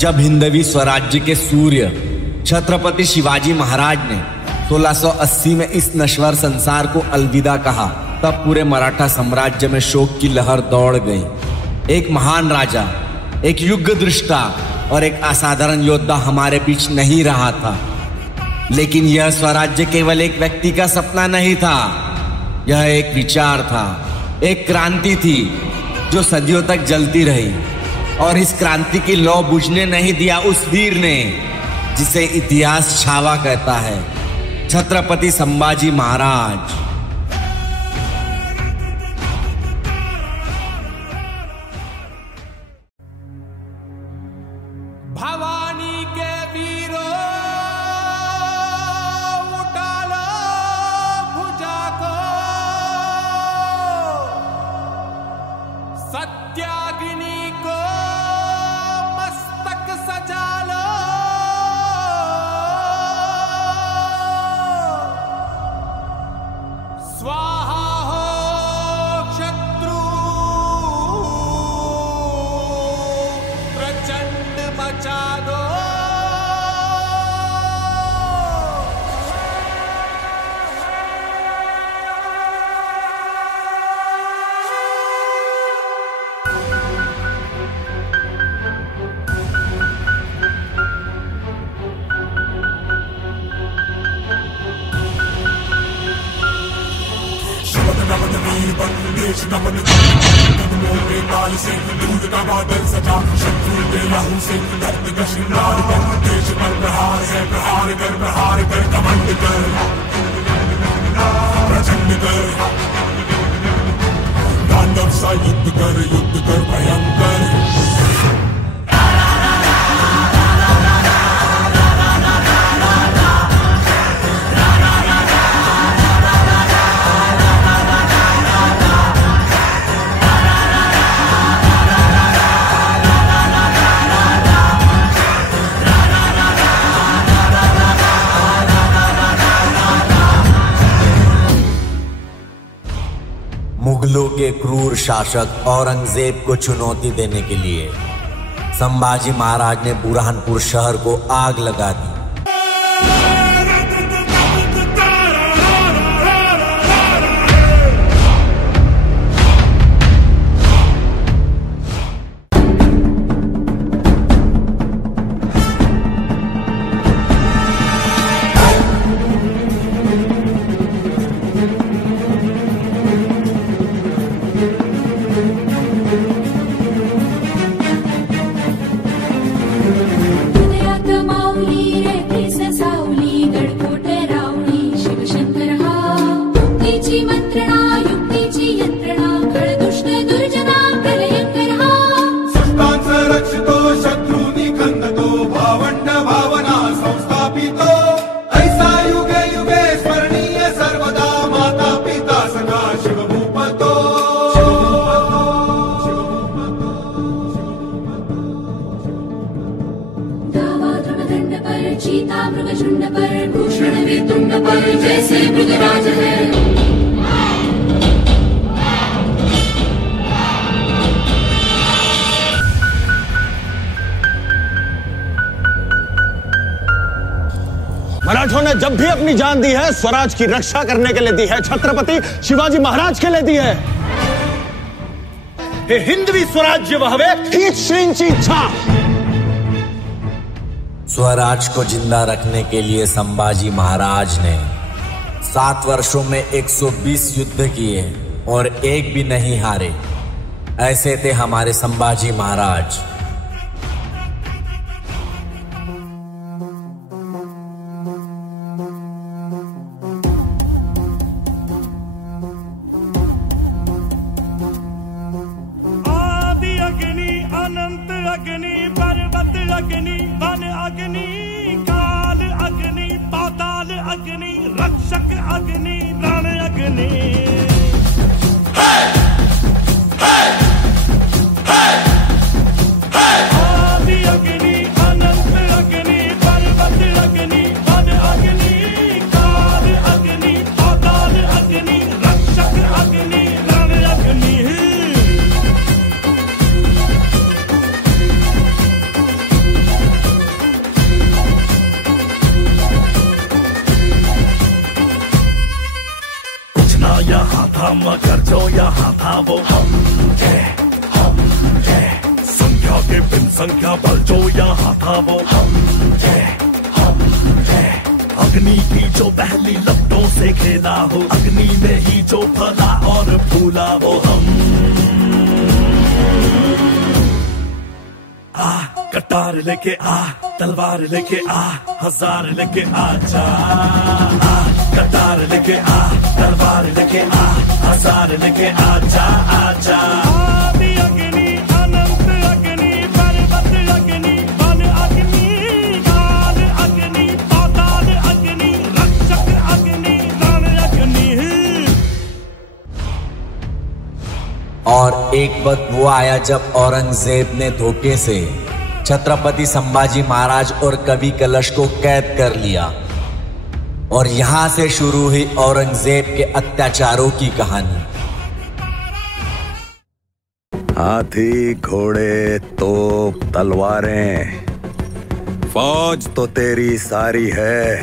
जब हिंदवी स्वराज्य के सूर्य छत्रपति शिवाजी महाराज ने 1680 में इस नश्वर संसार को अलविदा कहा, तब पूरे मराठा साम्राज्य में शोक की लहर दौड़ गई। एक महान राजा, एक युग दृष्टा और एक असाधारण योद्धा हमारे बीच नहीं रहा था। लेकिन यह स्वराज्य केवल एक व्यक्ति का सपना नहीं था, यह एक विचार था, एक क्रांति थी जो सदियों तक जलती रही। और इस क्रांति की लौ बुझने नहीं दिया उस वीर ने जिसे इतिहास छावा कहता है, छत्रपति संभाजी महाराज। भवानी के वीरों उठा लो भुजा को, सत्याग्नि को मस्तक सजा लो, स्वाहा हो शत्रु प्रचंड मचा दो। देश नमन कदमों के ताल से दूध का बादल सजा, शत्रु के लहू से दर्द का श्रृंगार कर, देश पर प्रहार है, प्रहार कर कमंड कर, प्रचंड कर, तांडव सा युद्ध कर भयंकर। मुगलों के क्रूर शासक औरंगजेब को चुनौती देने के लिए संभाजी महाराज ने बुरहानपुर शहर को आग लगा दी। मराठों ने जब भी अपनी जान दी है स्वराज की रक्षा करने के लिए दी है, छत्रपति शिवाजी महाराज के लिए दी है। हे हिंदवी स्वराज्य वहवे हीच श्रींची इच्छा। स्वराज को जिंदा रखने के लिए संभाजी महाराज ने 7 वर्षों में 120 युद्ध किए और एक भी नहीं हारे। ऐसे थे हमारे संभाजी महाराज। अनंत अग्नि, पर्वत अग्नि, वन अग्नि, काल अग्नि, पाताल अग्नि, रक्षक अग्नि, रण अग्नि। Hey! Hey! Hey! थामा कर जो यहाँ था वो हम है संख्या के बिन संख्या बल जो यहाँ था वो हम है अग्नि की जो पहली लपटों से खेला हो, अग्नि में ही जो फला और फूला वो हम। आ कटार लेके आ, तलवार लेके आ, हजार लेके आ जा। आ कटार लेके आ, तलवार लेके आ, हजार लेके आ जा, आ जा। आदि अग्नि अनंत अग्नि पर्वत अग्नि वन अग्नि काल अग्नि पाताल अग्नि रक्षक अग्नि रण अग्नि। और एक वक्त वो आया जब औरंगजेब ने धोखे से छत्रपति संभाजी महाराज और कवि कलश को कैद कर लिया, और यहां से शुरू हुई औरंगजेब के अत्याचारों की कहानी। हाथी, घोड़े, तोप, तलवारें, फौज तो तेरी सारी है,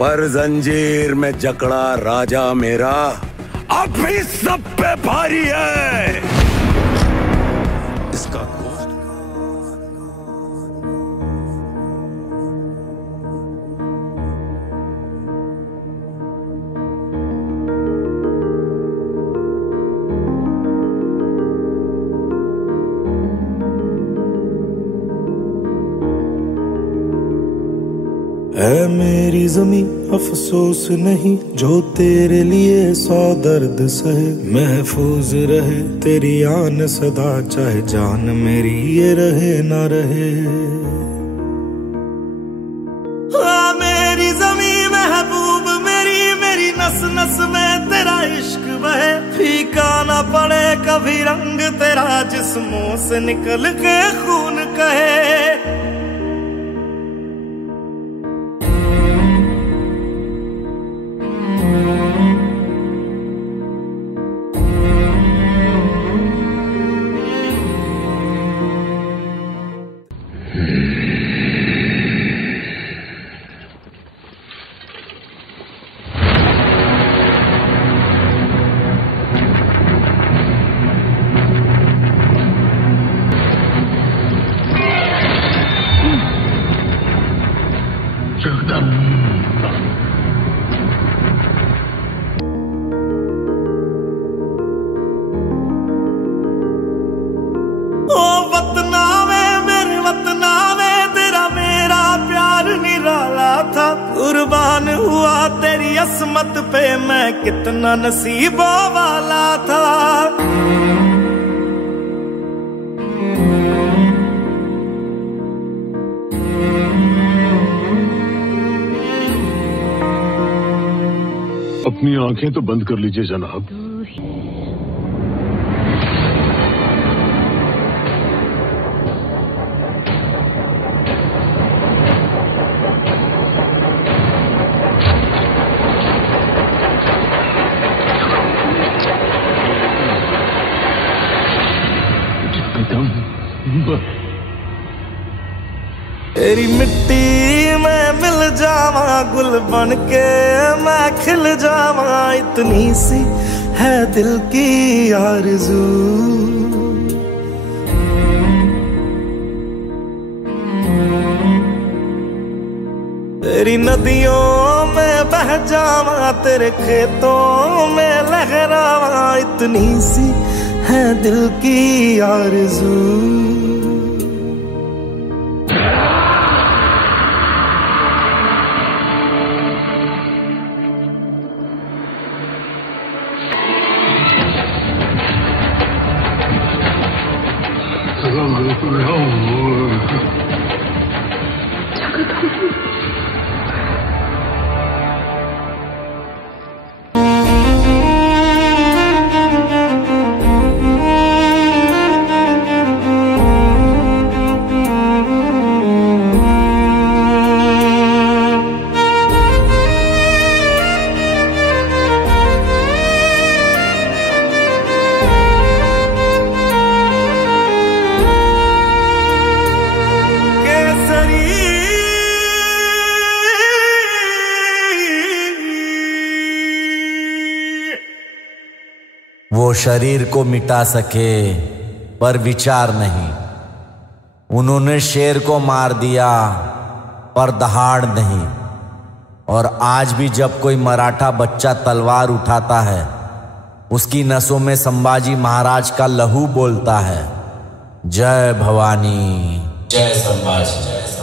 पर जंजीर में जकड़ा राजा मेरा अब भी सब पे भारी है। इसका है मेरी ज़मीं अफसोस नहीं जो तेरे लिए 100 दर्द सहे, महफूज रहे तेरी आन सदा चाहे जान मेरी ये रहे ना रहे। मेरी ज़मीं महबूब मेरी, मेरी नस नस में तेरा इश्क बहे, फीका ना पड़े कभी रंग तेरा जिस्मों से निकल के खून कहे। कुर्बान हुआ तेरी असमत पे मैं कितना नसीबों वाला था। अपनी आंखें तो बंद कर लीजिए जनाब। तेरी मिट्टी में मिल जावा गुल बन के मैं खिल जावा, इतनी सी है दिल की आरज़ू। तेरी नदियों में बह जावा तेरे खेतों में लहरावा, इतनी सी है दिल की आरज़ू। वो शरीर को मिटा सके पर विचार नहीं। उन्होंने शेर को मार दिया पर दहाड़ नहीं। और आज भी जब कोई मराठा बच्चा तलवार उठाता है, उसकी नसों में संभाजी महाराज का लहू बोलता है। जय भवानी, जय संभाजी।